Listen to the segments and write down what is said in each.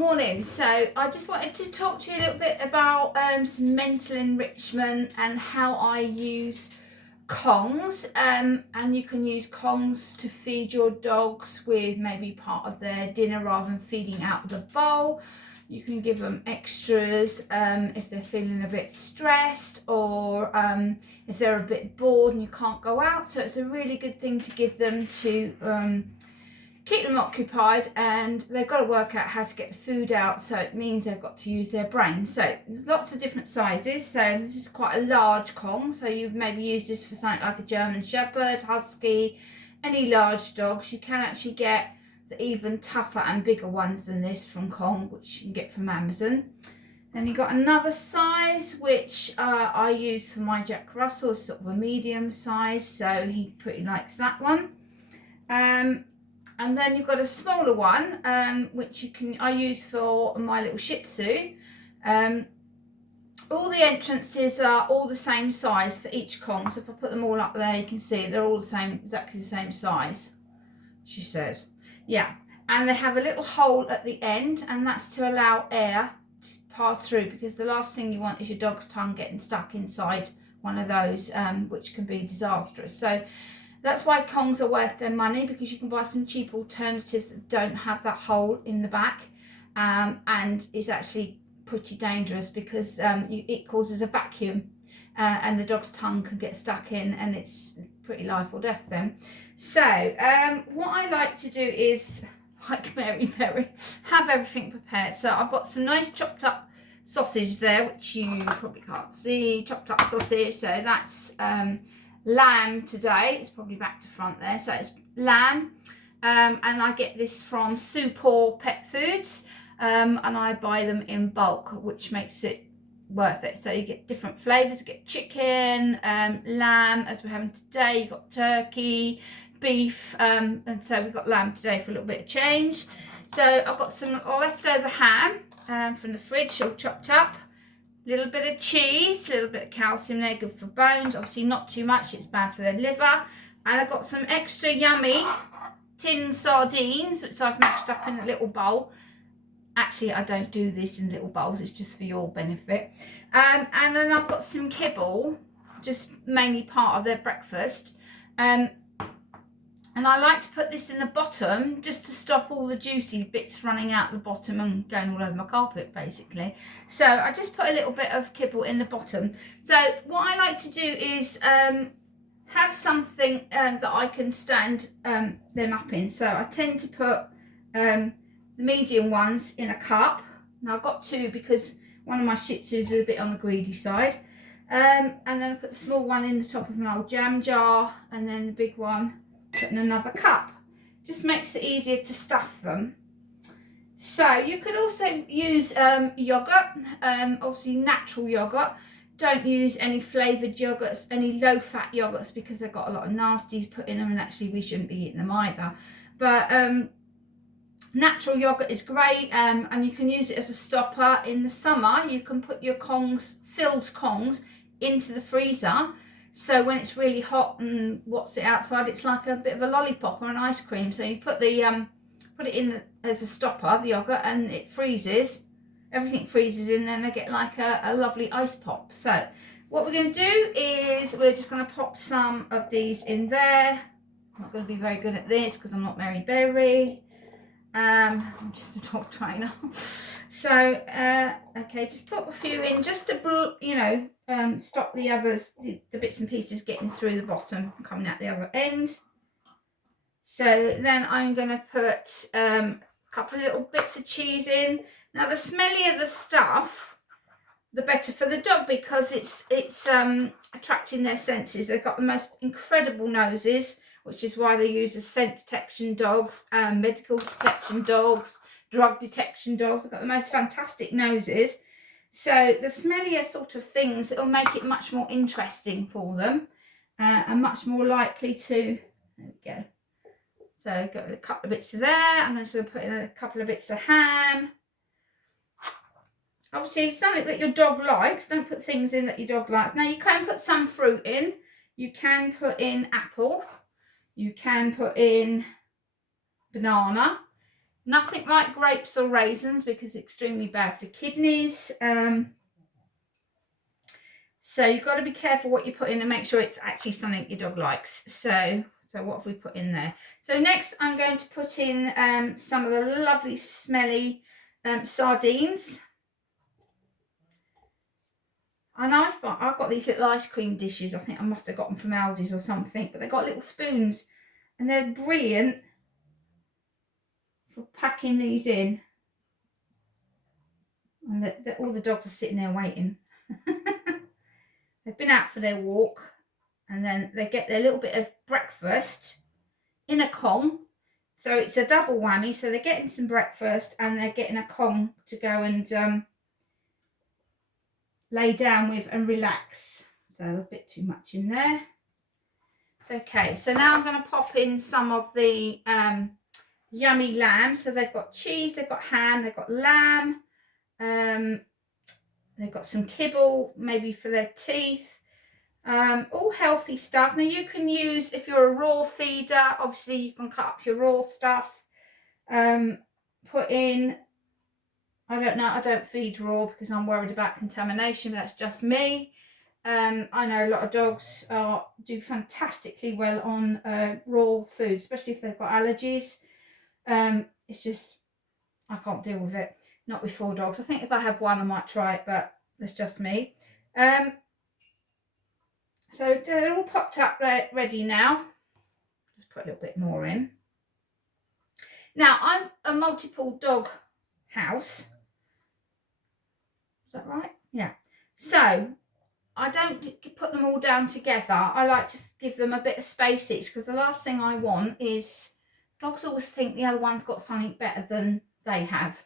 Morning. So I just wanted to talk to you a little bit about some mental enrichment and how I use Kongs. And you can use Kongs to feed your dogs with maybe part of their dinner rather than feeding out of the bowl. You can give them extras if they're feeling a bit stressed or if they're a bit bored and you can't go out. So it's a really good thing to give them to keep them occupied, and they've got to work out how to get the food out, so it means they've got to use their brain. So lots of different sizes. So this is quite a large Kong, so you maybe use this for something like a German Shepherd, Husky, any large dogs. You can actually get the even tougher and bigger ones than this from Kong, which you can get from Amazon. Then you've got another size which I use for my Jack Russell, sort of a medium size, so he pretty likes that one. And then you've got a smaller one, which I use for my little Shih Tzu. All the entrances are all the same size for each Kong. So if I put them all up there, you can see they're all the same, exactly the same size, she says. Yeah, and they have a little hole at the end, and that's to allow air to pass through, because the last thing you want is your dog's tongue getting stuck inside one of those, which can be disastrous. So that's why Kongs are worth their money, because you can buy some cheap alternatives that don't have that hole in the back, and it's actually pretty dangerous because it causes a vacuum and the dog's tongue can get stuck in, and it's pretty life or death then. So what I like to do is, like Mary Berry, have everything prepared. So I've got some nice chopped up sausage there, which you probably can't see. Chopped up sausage, so that's lamb today. It's probably back to front there, so it's lamb, and I get this from Super Pet Foods, and I buy them in bulk, which makes it worth it. So you get different flavors. You get chicken, lamb, as we're having today. You got turkey, beef, and so we've got lamb today for a little bit of change. So I've got some leftover ham from the fridge, all chopped up. Little bit of cheese, a little bit of calcium there, good for bones. Obviously not too much, it's bad for their liver. And I've got some extra yummy tin sardines, which I've mashed up in a little bowl. Actually, I don't do this in little bowls, it's just for your benefit. And then I've got some kibble, just mainly part of their breakfast. And I like to put this in the bottom just to stop all the juicy bits running out the bottom and going all over my carpet, basically. So I just put a little bit of kibble in the bottom. So what I like to do is have something that I can stand them up in. So I tend to put the medium ones in a cup. Now I've got two because one of my Shih Tzus is a bit on the greedy side. And then I put the small one in the top of an old jam jar, and then the big one put in another cup. Just makes it easier to stuff them. So you could also use yogurt, obviously natural yogurt. Don't use any flavoured yogurts, any low-fat yogurts, because they've got a lot of nasties put in them, and actually we shouldn't be eating them either. But natural yogurt is great, and you can use it as a stopper. In the summer, you can put your filled Kongs into the freezer. So when it's really hot and what's it outside, it's like a bit of a lollipop or an ice cream. So you put it in as a stopper, the yogurt, and it freezes. Everything freezes in, then they get like a lovely ice pop. So what we're going to do is we're just going to pop some of these in there. I'm not going to be very good at this because I'm not Mary Berry. I'm just a dog trainer. So okay, just put a few in just to stop the others, the bits and pieces getting through the bottom and coming out the other end. So then I'm going to put a couple of little bits of cheese in. Now the smellier the stuff, the better for the dog, because it's attracting their senses. They've got the most incredible noses, which is why they use as scent detection dogs, medical detection dogs, drug detection dogs. They've got the most fantastic noses. So the smellier sort of things, it'll make it much more interesting for them, and much more likely to, there we go. So got a couple of bits of there. I'm going to put in a couple of bits of ham. Obviously something that your dog likes. Don't put things in that your dog likes. Now you can put some fruit in. You can put in apple. You can put in banana. Nothing like grapes or raisins because it's extremely bad for the kidneys. So you've got to be careful what you put in and make sure it's actually something your dog likes. So what have we put in there? So next I'm going to put in some of the lovely smelly sardines. And I've got these little ice cream dishes. I think I must have got them from Aldi's or something. But they've got little spoons. And they're brilliant for packing these in. And all the dogs are sitting there waiting. They've been out for their walk. And then they get their little bit of breakfast in a Kong. So it's a double whammy. So they're getting some breakfast and they're getting a Kong to go and lay down with and relax. So a bit too much in there. Okay, so now I'm going to pop in some of the yummy lamb. So they've got cheese, they've got ham, they've got lamb. They've got some kibble, maybe for their teeth. All healthy stuff. Now you can use, if you're a raw feeder, obviously you can cut up your raw stuff. Put in, I don't know, I don't feed raw because I'm worried about contamination, but that's just me. I know a lot of dogs do fantastically well on raw food, especially if they've got allergies. It's just, I can't deal with it. Not with 4 dogs. I think if I have one, I might try it, but that's just me. So they're all popped up ready now. Just put a little bit more in. Now, I'm a multiple dog house. Is that right? Yeah. So I don't put them all down together. I like to give them a bit of space each because the last thing I want is dogs always think the other one's got something better than they have.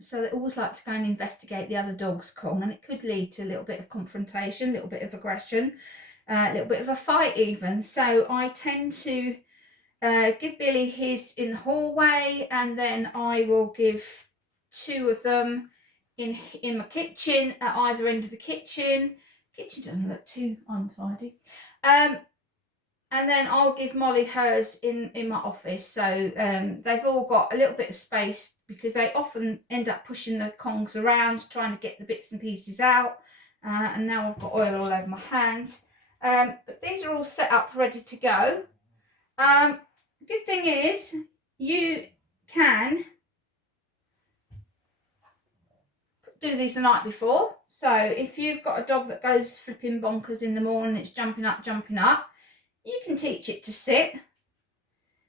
So they always like to go and investigate the other dog's Kong, and it could lead to a little bit of confrontation, a little bit of aggression, a little bit of a fight even. So I tend to give Billy his in the hallway, and then I will give 2 of them in my kitchen at either end of the kitchen. Kitchen doesn't look too untidy. And then I'll give Molly hers in my office. So they've all got a little bit of space because they often end up pushing the Kongs around, trying to get the bits and pieces out. And now I've got oil all over my hands. But these are all set up, ready to go. The good thing is you can do these the night before. So if you've got a dog that goes flipping bonkers in the morning, it's jumping up, you can teach it to sit,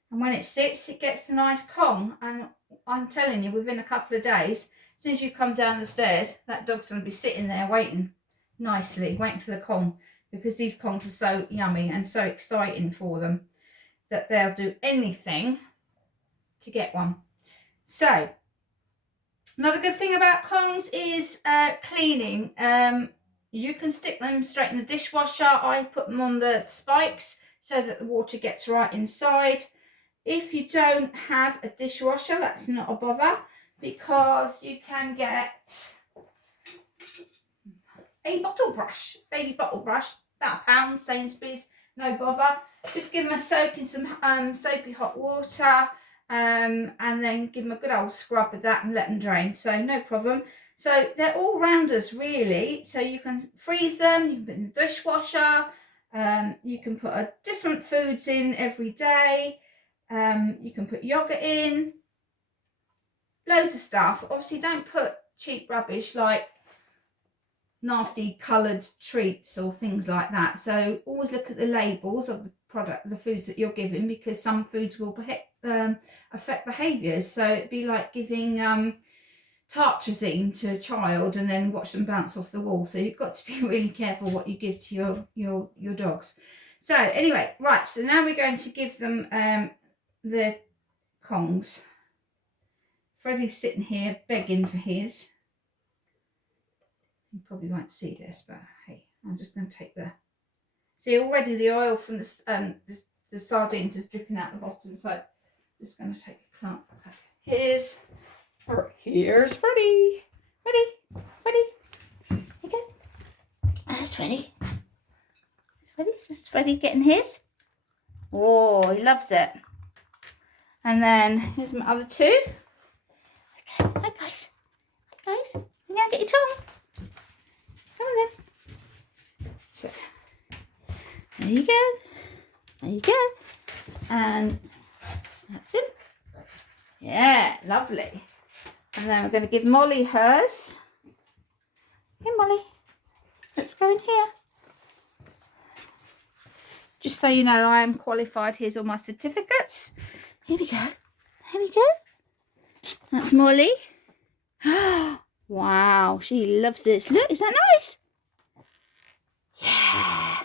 and when it sits it gets a nice Kong, and I'm telling you, within a couple of days, as soon as you come down the stairs, that dog's going to be sitting there waiting nicely, waiting for the Kong, because these Kongs are so yummy and so exciting for them that they'll do anything to get one. So another good thing about Kongs is cleaning. You can stick them straight in the dishwasher. I put them on the spikes so that the water gets right inside. If you don't have a dishwasher, that's not a bother, because you can get a bottle brush, baby bottle brush, about £1, Sainsbury's, no bother. Just give them a soak in some soapy hot water, and then give them a good old scrub with that and let them drain. So no problem. So they're all rounders really. So you can freeze them, you can put in the dishwasher, you can put different foods in every day, you can put yogurt in, loads of stuff. Obviously don't put cheap rubbish like nasty coloured treats or things like that. So always look at the labels of the product, the foods that you're giving, because some foods will affect behaviours. So it'd be like giving tartrazine to a child and then watch them bounce off the wall. So you've got to be really careful what you give to your dogs. So anyway, right, so now we're going to give them the Kongs. Freddie's sitting here begging for his. You probably won't see this, but hey, I'm just going to take see already the oil from the sardines is dripping out the bottom, so just going to take a clump. Here's Freddie. Freddie. Here you go. There's Freddie. Is Freddie getting his? Oh, he loves it. And then here's my other two. Okay, hi guys. Hi guys. I'm gonna get your tongue. Come on then. So there you go. There you go. And that's it. Yeah, lovely. And then we're going to give Molly hers. Hey Molly, let's go in here. Just so you know, I am qualified. Here's all my certificates. Here we go. Here we go. That's Molly. Wow, she loves this. Look, is that nice? Yeah.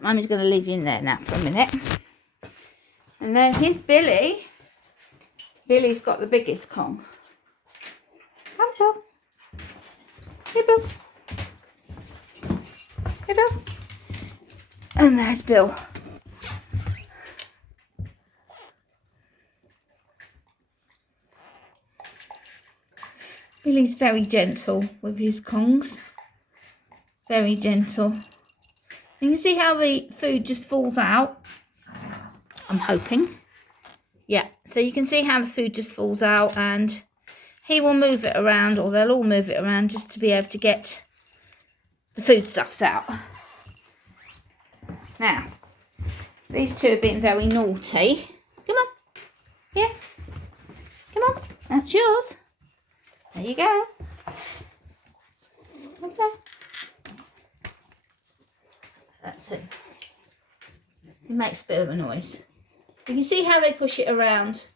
Mummy's going to leave you in there now for a minute. And then here's Billy. Billy's got the biggest Kong. Come, Bill. Hey, Bill. Hey, Bill. And there's Bill. Billy's very gentle with his Kongs. Very gentle. You can see how the food just falls out. I'm hoping. Yeah, so you can see how the food just falls out, and he will move it around, or they'll all move it around just to be able to get the foodstuffs out. Now, these two have been very naughty. Come on. Here. Come on. That's yours. There you go. Okay. That's it. It makes a bit of a noise. You can see how they push it around.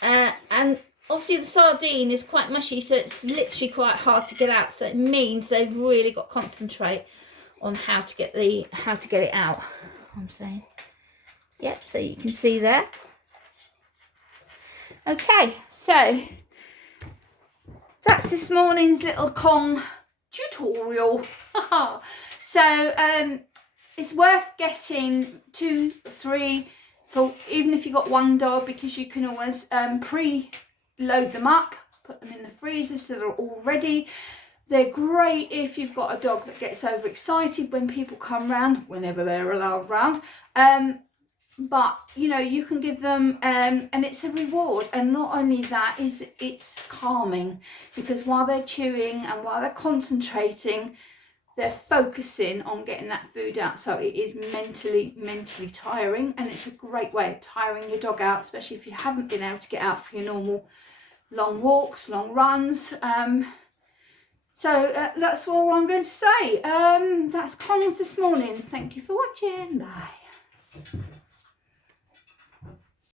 And obviously the sardine is quite mushy, so it's literally quite hard to get out. So it means they've really got to concentrate on how to get it out. I'm saying. Yep, so you can see there. Okay, so that's this morning's little Kong tutorial. So it's worth getting 2, 3 for even if you've got one dog, because you can always pre-load them up, put them in the freezer so they're all ready. They're great if you've got a dog that gets overexcited when people come round, whenever they're allowed round. But you know, you can give them and it's a reward. And not only that, it's calming, because while they're chewing and while they're concentrating, they're focusing on getting that food out. So it is mentally tiring, and it's a great way of tiring your dog out, especially if you haven't been able to get out for your normal long walks, long runs. So that's all I'm going to say. That's Kongs this morning. Thank you for watching. Bye.